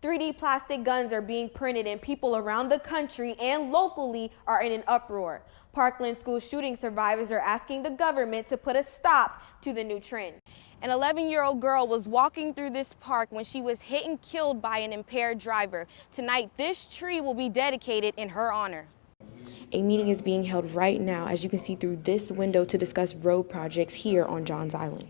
3D plastic guns are being printed and people around the country and locally are in an uproar. Parkland school shooting survivors are asking the government to put a stop to the new trend. An 11-year-old girl was walking through this park when she was hit and killed by an impaired driver. Tonight, this tree will be dedicated in her honor. A meeting is being held right now, as you can see through this window, to discuss road projects here on Johns Island.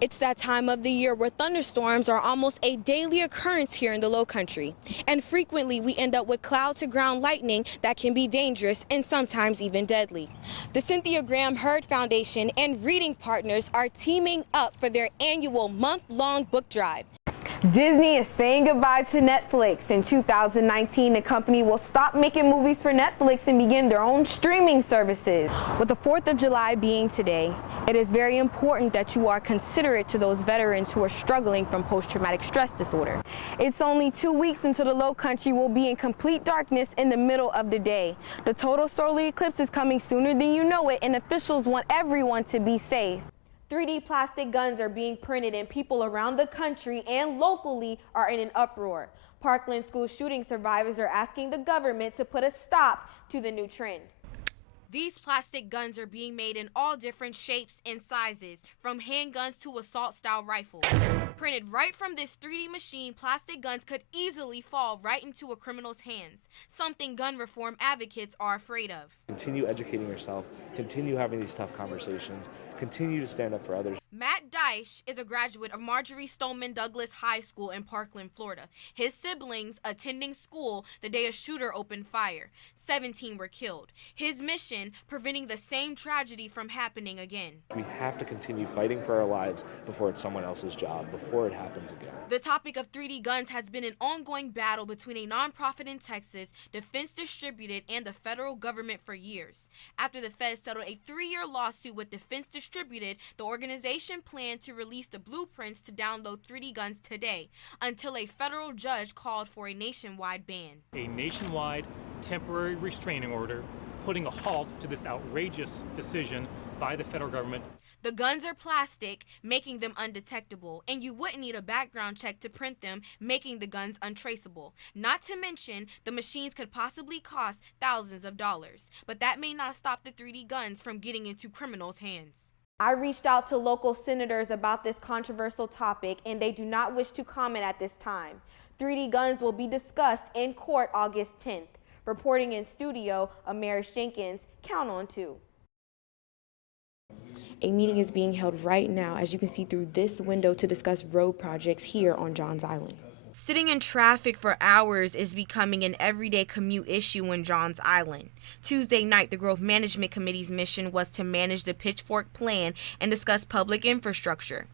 It's that time of the year where thunderstorms are almost a daily occurrence here in the Low Country. And frequently we end up with cloud-to-ground lightning that can be dangerous and sometimes even deadly. The Cynthia Graham Hurd Foundation and Reading Partners are teaming up for their annual month-long book drive. Disney is saying goodbye to Netflix. In 2019, the company will stop making movies for Netflix and begin their own streaming services. With the 4th of July being today, it is very important that you are considerate to those veterans who are struggling from post-traumatic stress disorder. It's only 2 weeks until the Low Country will be in complete darkness in the middle of the day. The total solar eclipse is coming sooner than you know it, and officials want everyone to be safe. 3D plastic guns are being printed and people around the country and locally are in an uproar. Parkland school shooting survivors are asking the government to put a stop to the new trend. These plastic guns are being made in all different shapes and sizes, from handguns to assault-style rifles. Printed right from this 3D machine, plastic guns could easily fall right into a criminal's hands, something gun reform advocates are afraid of. Continue educating yourself, continue having these tough conversations, continue to stand up for others. Matt Deich is a graduate of Marjorie Stoneman Douglas High School in Parkland, Florida. His siblings attending school the day a shooter opened fire. 17 were killed. His mission, preventing the same tragedy from happening again. We have to continue fighting for our lives before it's someone else's job, before it happens again. The topic of 3D guns has been an ongoing battle between a nonprofit in Texas, Defense Distributed, and the federal government for years. After the Fed settled a 3-year lawsuit with Defense Distributed, the organization planned to release the blueprints to download 3D guns today, until a federal judge called for a nationwide ban. A nationwide temporary restraining order putting a halt to this outrageous decision by the federal government. The guns are plastic, making them undetectable, and you wouldn't need a background check to print them, making the guns untraceable. Not to mention, the machines could possibly cost thousands of dollars, but that may not stop the 3D guns from getting into criminals' hands. I reached out to local senators about this controversial topic, and they do not wish to comment at this time. 3D guns will be discussed in court August 10th. Reporting in studio, Amaris Jenkins, Count on 2. A meeting is being held right now, as you can see through this window, to discuss road projects here on Johns Island. Sitting in traffic for hours is becoming an everyday commute issue in Johns Island. Tuesday night, the Growth Management Committee's mission was to manage the Pitchfork Plan and discuss public infrastructure.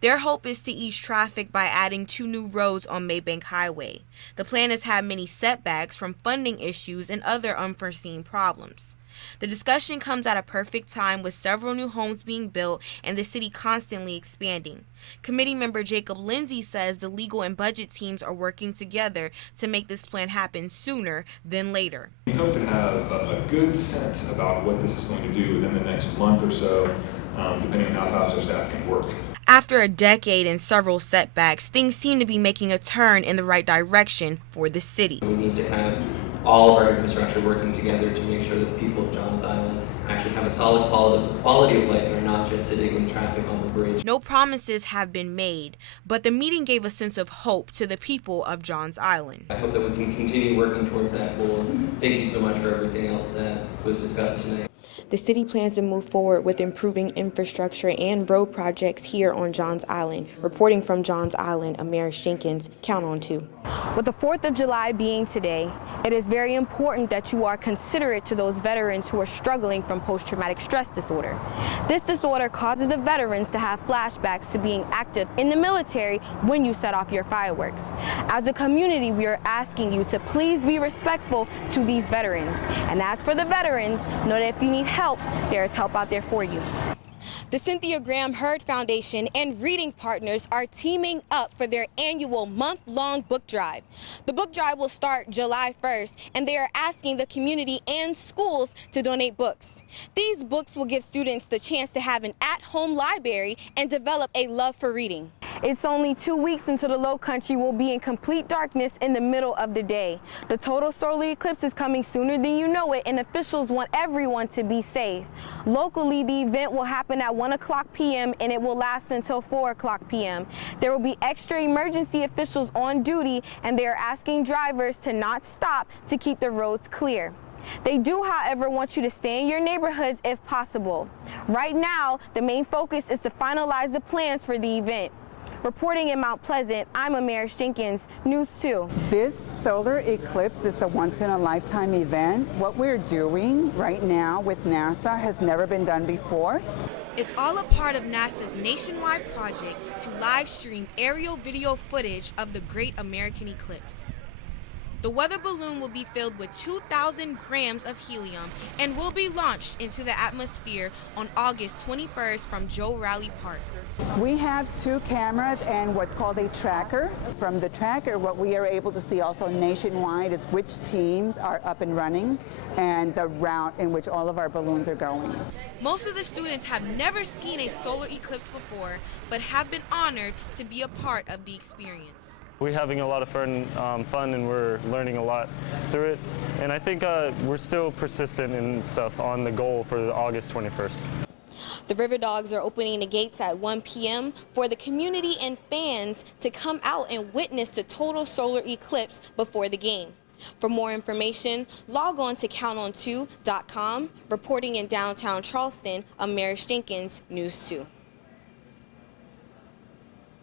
Their hope is to ease traffic by adding 2 new roads on Maybank Highway. The plan has had many setbacks from funding issues and other unforeseen problems. The discussion comes at a perfect time with several new homes being built and the city constantly expanding. Committee member Jacob Lindsay says the legal and budget teams are working together to make this plan happen sooner than later. We hope to have a good sense about what this is going to do within the next month or so, depending on how fast our staff can work. After a decade and several setbacks, things seem to be making a turn in the right direction for the city. We need to have all of our infrastructure working together to make sure that the people of Johns Island actually have a solid quality of life and are not just sitting in traffic on the bridge. No promises have been made, but the meeting gave a sense of hope to the people of Johns Island. I hope that we can continue working towards that goal. Thank you so much for everything else that was discussed tonight. The city plans to move forward with improving infrastructure and road projects here on Johns Island. Reporting from Johns Island, Amaris Jenkins, Count on 2. With the 4th of July being today, it is very important that you are considerate to those veterans who are struggling from post-traumatic stress disorder. This disorder causes the veterans to have flashbacks to being active in the military when you set off your fireworks. As a community, we are asking you to please be respectful to these veterans. And as for the veterans, know that if you need help, there is help out there for you. The Cynthia Graham Hurd Foundation and Reading Partners are teaming up for their annual month-long book drive. The book drive will start July 1st, and they are asking the community and schools to donate books. These books will give students the chance to have an at-home library and develop a love for reading. It's only 2 weeks until the low country will be in complete darkness in the middle of the day. The total solar eclipse is coming sooner than you know it, and officials want everyone to be safe. Locally, the event will happen at 1 o'clock p.m. and it will last until 4 o'clock p.m. There will be extra emergency officials on duty, and they are asking drivers to not stop to keep the roads clear. They do, however, want you to stay in your neighborhoods if possible. Right now, the main focus is to finalize the plans for the event. Reporting in Mount Pleasant, I'm Amaris Jenkins, News 2. This solar eclipse is a once-in-a-lifetime event. What we're doing right now with NASA has never been done before. It's all a part of NASA's nationwide project to live stream aerial video footage of the Great American Eclipse. The weather balloon will be filled with 2,000 grams of helium and will be launched into the atmosphere on August 21st from Joe Raleigh Park. We have 2 cameras and what's called a tracker. From the tracker, what we are able to see also nationwide is which teams are up and running and the route in which all of our balloons are going. Most of the students have never seen a solar eclipse before, but have been honored to be a part of the experience. We're having a lot of fun and we're learning a lot through it. And I think we're still persistent and stuff on the goal for August 21st. The River Dogs are opening the gates at 1 p.m. for the community and fans to come out and witness the total solar eclipse before the game. For more information, log on to counton2.com. Reporting in downtown Charleston, Amaris Jenkins, News 2.